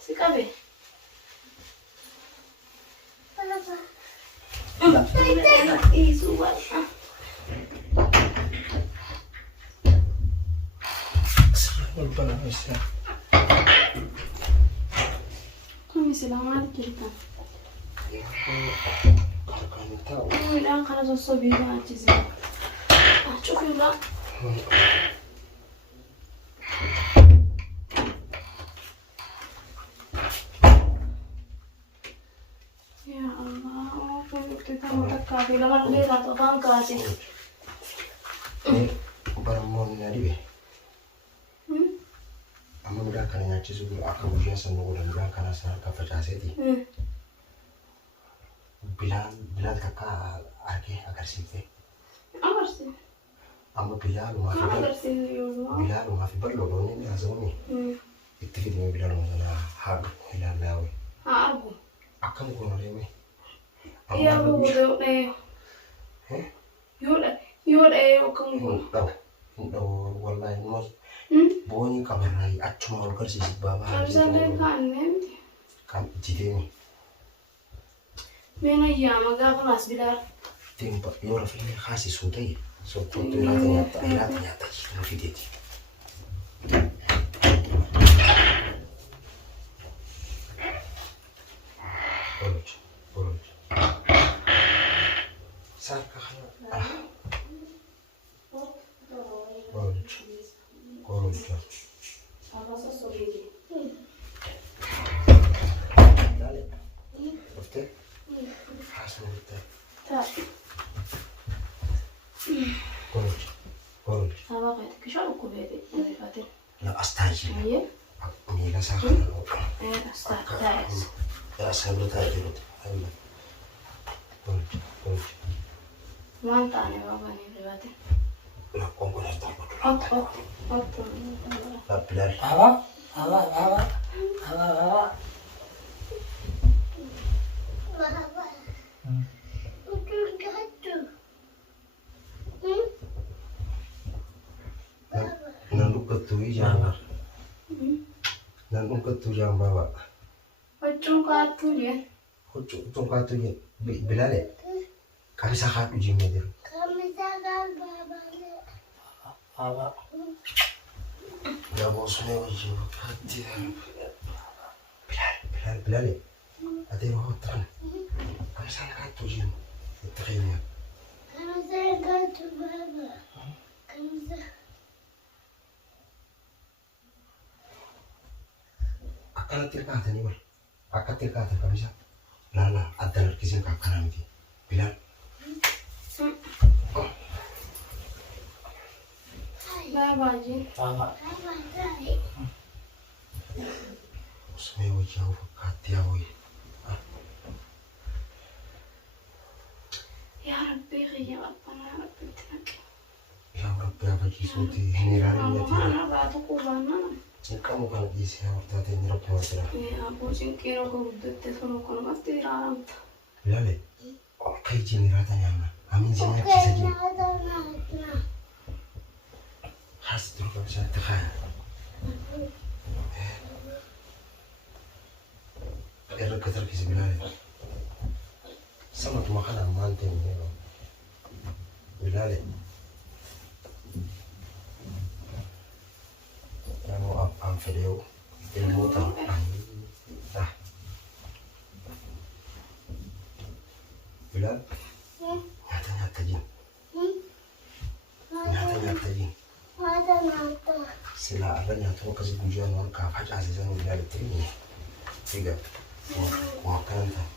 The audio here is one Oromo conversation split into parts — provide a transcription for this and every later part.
Sikabe. Kami selamat kita. Udah karena sosok bilang aja sih. Cukup udah. Ya Allah, kita mau terkabul dengan dia atau bangka sih. Barang mau nyari be. Amma udah kan nyaci subur aka ujian sanu udah kan asal kafe caseti. Bilang kakak arke agar sih. Agar sih. Amma bilang lu mafi Agar sih yolo. bilang lu mafi berlo ini asal ini. Itu kita bilang lu sana hard bilang lawe. Aku. Akam kono rewe. Iya bu udah nih. Yaudah kamu. Tahu wallahi mas. Boni kamera acuma olkar sih baba. Harusnya kan nih. Kam jide ni. Mena ya maga kelas bilar. Tempa yora fili khasi sutai. So tu iratnya no video. Boloj. Sarka khana. Boloj. Apa sosok ini? Dale. Oke. Hasan kita. Tak. Boloj. Sama kayak kisah aku beda dari Fatin. La astaji. Iya. Ni la sakhana. Astaga. Ya sabro tayo. Ayun. Boloj. Mantap nih bapak nih dari Fatin. La kongkona tapo. Oh. La pilar. Apa? Nandu ketu jam bawa. Bacung kartu ya. Hucu katu je bilale. Kami sahat uji medir. Apa? Ya bosnya uji hati. Bilale. Ada yang hotel. Kami sahat uji. Terima. Akan tirkata ni mal. Akan tirkata kami sah. Lala ada kisim kakak nanti. Bilal. Bye ji. Apa? Semua jauh hati awi. Ya Rabbi ya Rabbana Rabbi. Ya Rabbi apa kisoti ini rari ya tidak. Mana batu kubana. Kamu kan isi yang tadi nyerap nyerap. Ya aku singkir aku butuh telepon aku mesti raram. Bilal. Oh kayak jini rata nyama. Amin jini ya kisah jini. Khas tu kalau saya terkaya. Era ketar kisah Bilal. Sama tu makanan mantan ni. Bilal. Yang am video ilmu tahu. Dah. Bilal. Nyata jin. Nyata jin. Sila ada nyata kasih pujian orang kafir aziz yang Bilal itu ni. Tiga. Makan tak.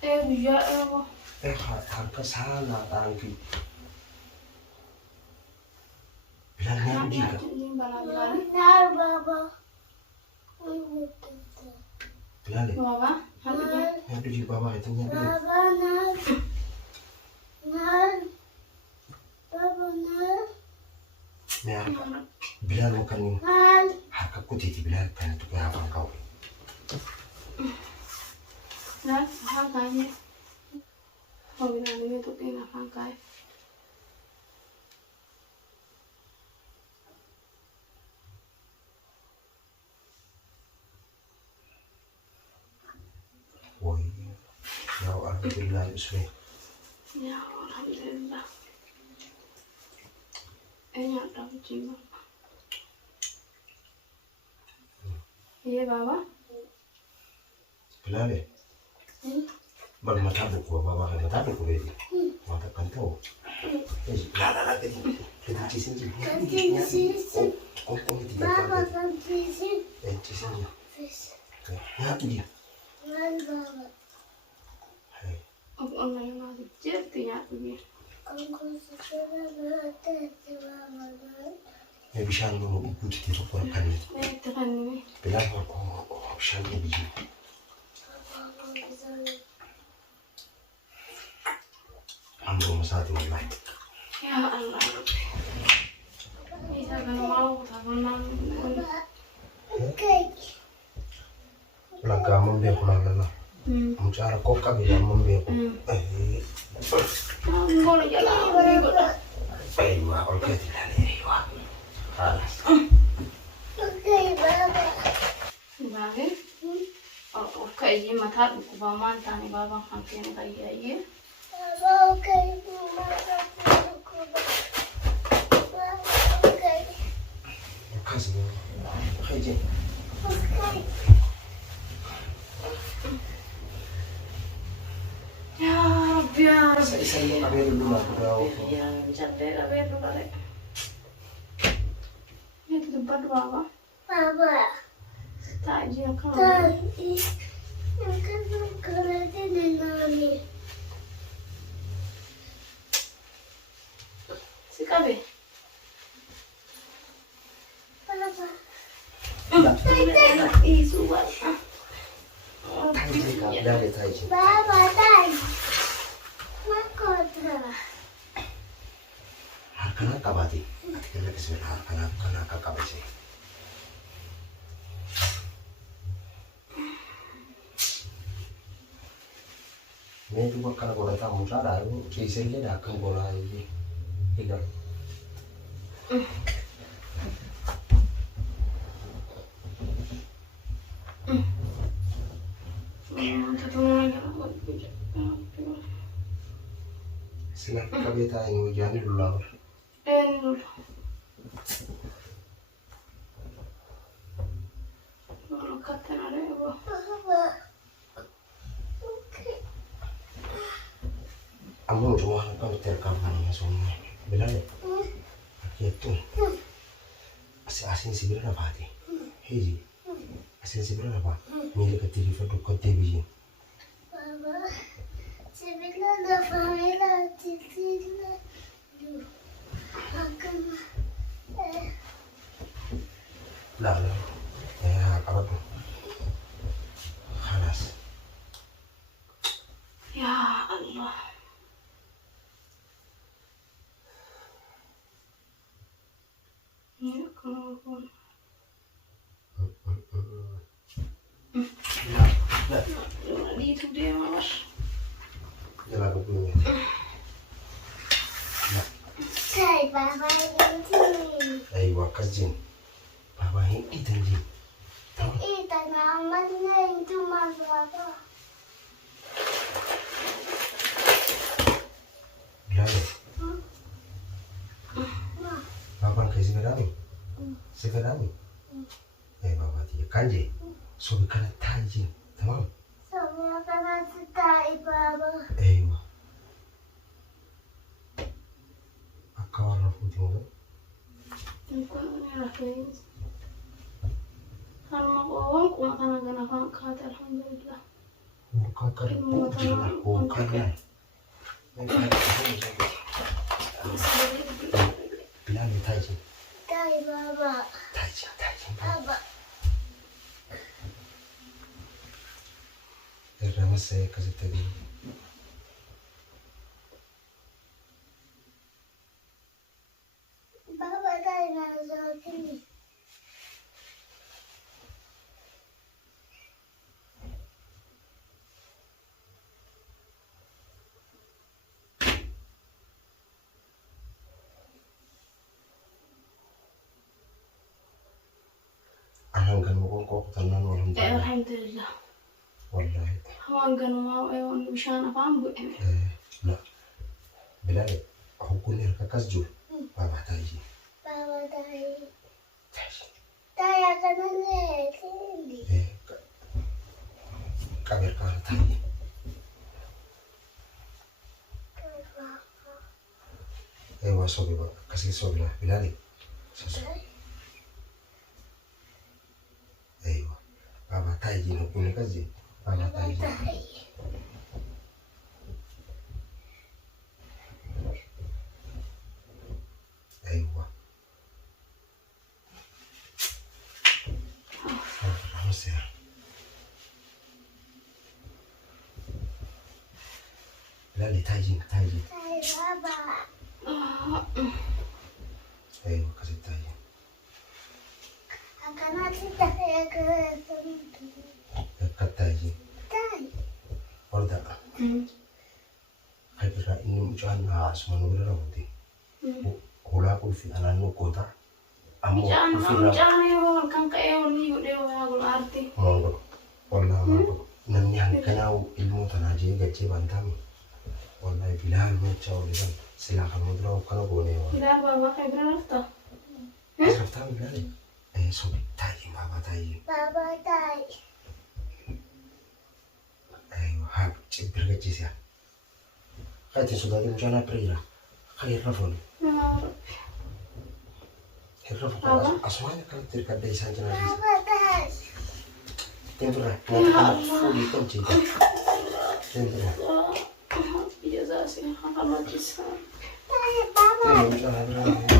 Buja apa? Harga sana tangki. Bilangnya juga. Bilang deh. Baba, Yang di bawah itu nya. Ya, bilang bukan ini. Harga kuti bilang kan itu apa kau? Nah, harganya. Kabilaan ini tuh pindah pangkai. Woi, ya alhamdulillah Yusuf. Ya alhamdulillah. Nyata kucing Bapak. Iya Bapak. Bilal. Bal mata buku baba kan mata buku deh. Mata kan tahu. La kita cisin sih. Oh, tidak Baba tahu. kan cisin. Cisin ya. Fish. Ya dia. Baba. Aku online lagi certinya tuh. Aku suka banget sama Baba. Ya bisa nunggu ibu di tiru kurang kan. Itu kan ini. Bilal oh bisa nunggu biji. Baba bisa. Ambil masalah wallahi. Ya Allah. Bisa kan mau tak menang. Cake. Laga membeku lala. Mucara kok kami yang membeku. Boleh jalan. Aywa, oke tidak aywa. Halas. Oke, Baba. Babe. Oh, kayak mata buku paman tani Bapak hampir kayak iya. Baba, oke, Baba. Oke. Kasih. Kaji. Oke. Ya biar. Saya kami dulu lah beliau. Ya bisa deh, biar dulu deh. Ya di tempat Bapak. Baba. Takjil kan. Tadi. Makan makanan di nani. Si Kabe. Baba. Isu buat. Taji kak, dari taji. Baba, tadi. Makotra. Harkana kabati. Kita kesini harkana kabati. Ini juga karena kalau tamu cara itu kisahnya dah akan bola ini. Tidak. Silakan kabita yang hujan dulu lah. Dulu. Kalau kata ada apa? Baba. Oke. Amo cuma kan terkampanye semua. Benar ya? Itu. Asin sih benar apa hati? Hei, asin sih benar apa? Milik ketiri foto kote biji. Baba. Sebenarnya ada familia di sini. Makan. Lah, ya apa tuh? Halas. Ya Allah. Ya kalau di itu dia mas. Jalan ke punya. Saya Baba yang sini. Aywa kajin. Baba ini itanji. Itu namanya itu Mas Baba. Bilal. Baba kayak sekarang. Sekarang. Baba dia kanji. So kana taji. Tamam. Saya akan setai Baba. Aywa. Akawarna putih mau. Bukan nyerahin. Kan mau uang ku makan agak nafas alhamdulillah. Bukan kan putih lah. Bukan kan. Bilal taji. Tai Baba. Taji. Baba. Terima kasih kasih tadi. Baba tai masuk sini. kutannaan wal alhamdulillah. wallahi Waan ganumaa bishaan afaan bu'e. la bilal hukun harka kas jiru baabaa taa'ii Baba ta'i. taa'ii Ta'i kanallee kindi. qabeer kaana taa'ii waa sobe akkasii sobila bilal soso baabaa taa'ii hukun kas jiru baabaa Baba taa'ii ta'i. أيوة خلاص يا لا لي تاجين Ta'i baba. أيوة كذا تاجين Akkanatti ta'i akkanatti. كتاجين Ta'i. وردا خير إني مجانا اسمه نور رودي هلا أقول في أنا نوكوتا أمو Mucaan yoo kan ka'ee wanni godhee waa gul'aarti. مانغو والله مانغو نمني عن كناو الموت أنا جي جتي بانتامي والله بلال موتشا ولدم سلاح المدرة وكانوا بوني Bilaal baabaa kee bira rafta. أشرفتها بلال إيه صبي تاجين بابا تاجين Baba ta'i. أيوة هاب تبر جيسيا خايتي سوداني مجانا بريرا خير رفوني الرفق أسمعني كانت تلك الديسان جنازي Baba ta'i. تنفرع نتكلم فولي كم جيدا تنفرع Ijazaa si hakaloo jisa. Ta'i baba. تنفرع